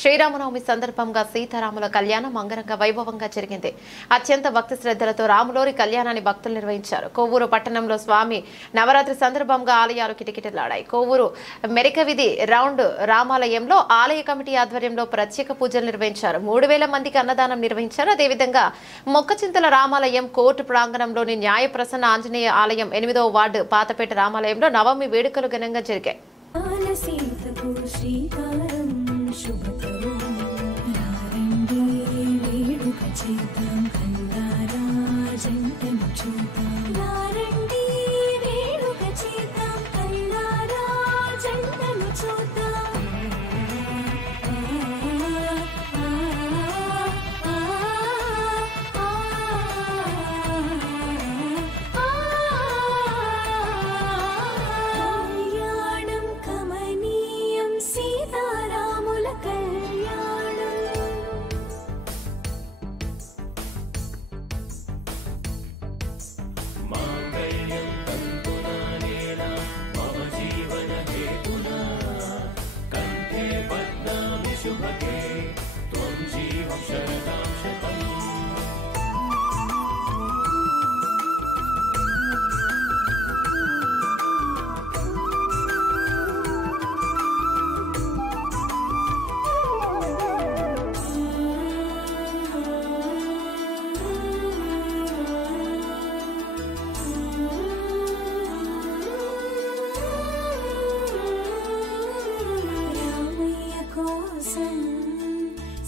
శ్రీరామనవమి సందర్భంగా సీతారాముల కళ్యాణం అంగరంగ వైభవంగా జరిగింది. అత్యంత భక్తి శ్రద్ధలతో రాములోరి కళ్యాణాన్ని భక్తులు నిర్వహించారు. కొవ్వూరు పట్టణంలో స్వామి నవరాత్రి సందర్భంగా ఆలయాలు కిటకిటలాడాయి. కొవ్వూరు మెరికవిధి రౌండ్ రామాలయంలో ఆలయ కమిటీ ఆధ్వర్యంలో ప్రత్యేక పూజలు నిర్వహించారు. 3000 మందికి అన్నదానం నిర్వహించారు. అదేవిధంగా మొక్కచింతల రామాలయం కోర్టు ప్రాంగణంలోని న్యాయ ప్రసన్న ఆంజనేయ ఆలయం 8వ వార్డు పాతపేట రామాలయంలో నవమి వేడుకలు ఘనంగా జరిగాయి.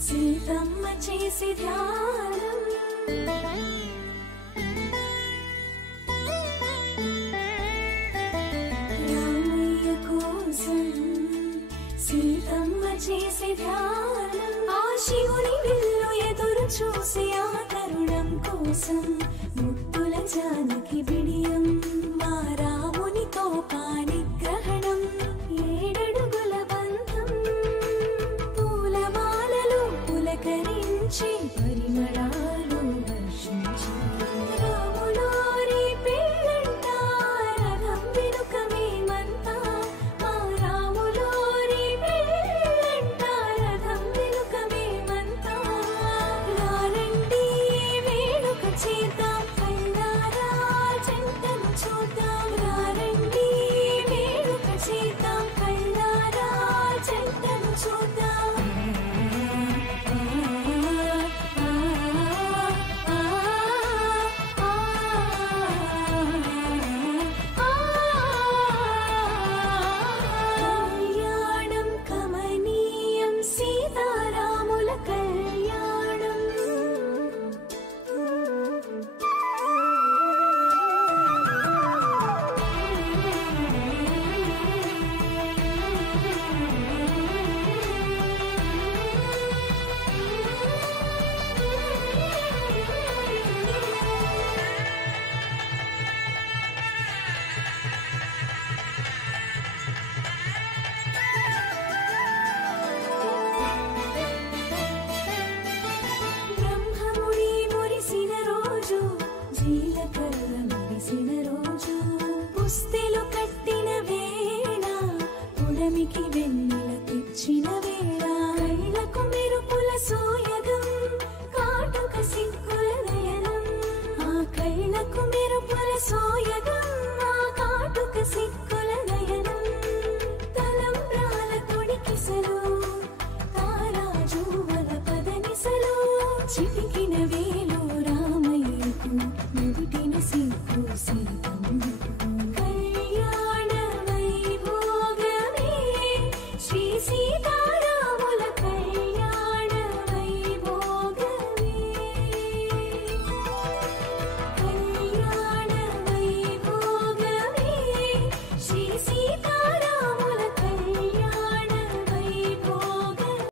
సీతమ్మ చేసి ధ్యానం రామయ్య కోసం సీతమ్మ చేసి ధ్యానం ఆ శివుని విల్లు ఎదురు చూసి ఆ తరుణం కోసం ముత్తుల జానకి బిడియం మా రామునితో పానిగ్రహణం 7 అడుగుల బంధం పూలమాలలు పులకరించి పరిమళాలు వర్షించి రాములోరి పెళ్ళంట రథం వెనుక మేమంతా మా రాములోరి పెళ్ళంట రథం వెనుక మేమంతా రారండి వేడుక చేద్దాం కళ్ళారా జంటను చూద్దాం రారండి వేడుక చేద్దాం కళ్ళారా జంటను చూద్దాం కళ్యాణం కమనీయం సీతారాముల కళ్యాణం బ్రహ్మముడి మురిసిన రోజు జీలకర్ర మురిసిన రోజు పుస్తెలు కట్టిన వేళ పుడమికి వెన్నెల తెచ్చిన వేళ కళ్ళకు మెరుపుల సోయగం కాటుక సిగ్గుల నయనం ఆ కళ్ళకు మెరుపుల సోయగం ఆ కాటుక సిగ్గుల నయనం తలంబ్రాల తొడికిసలు తారాజువల పదనిసలు చిటికిన వేలు రామయ్యకు నుదుటిన సిగ్గు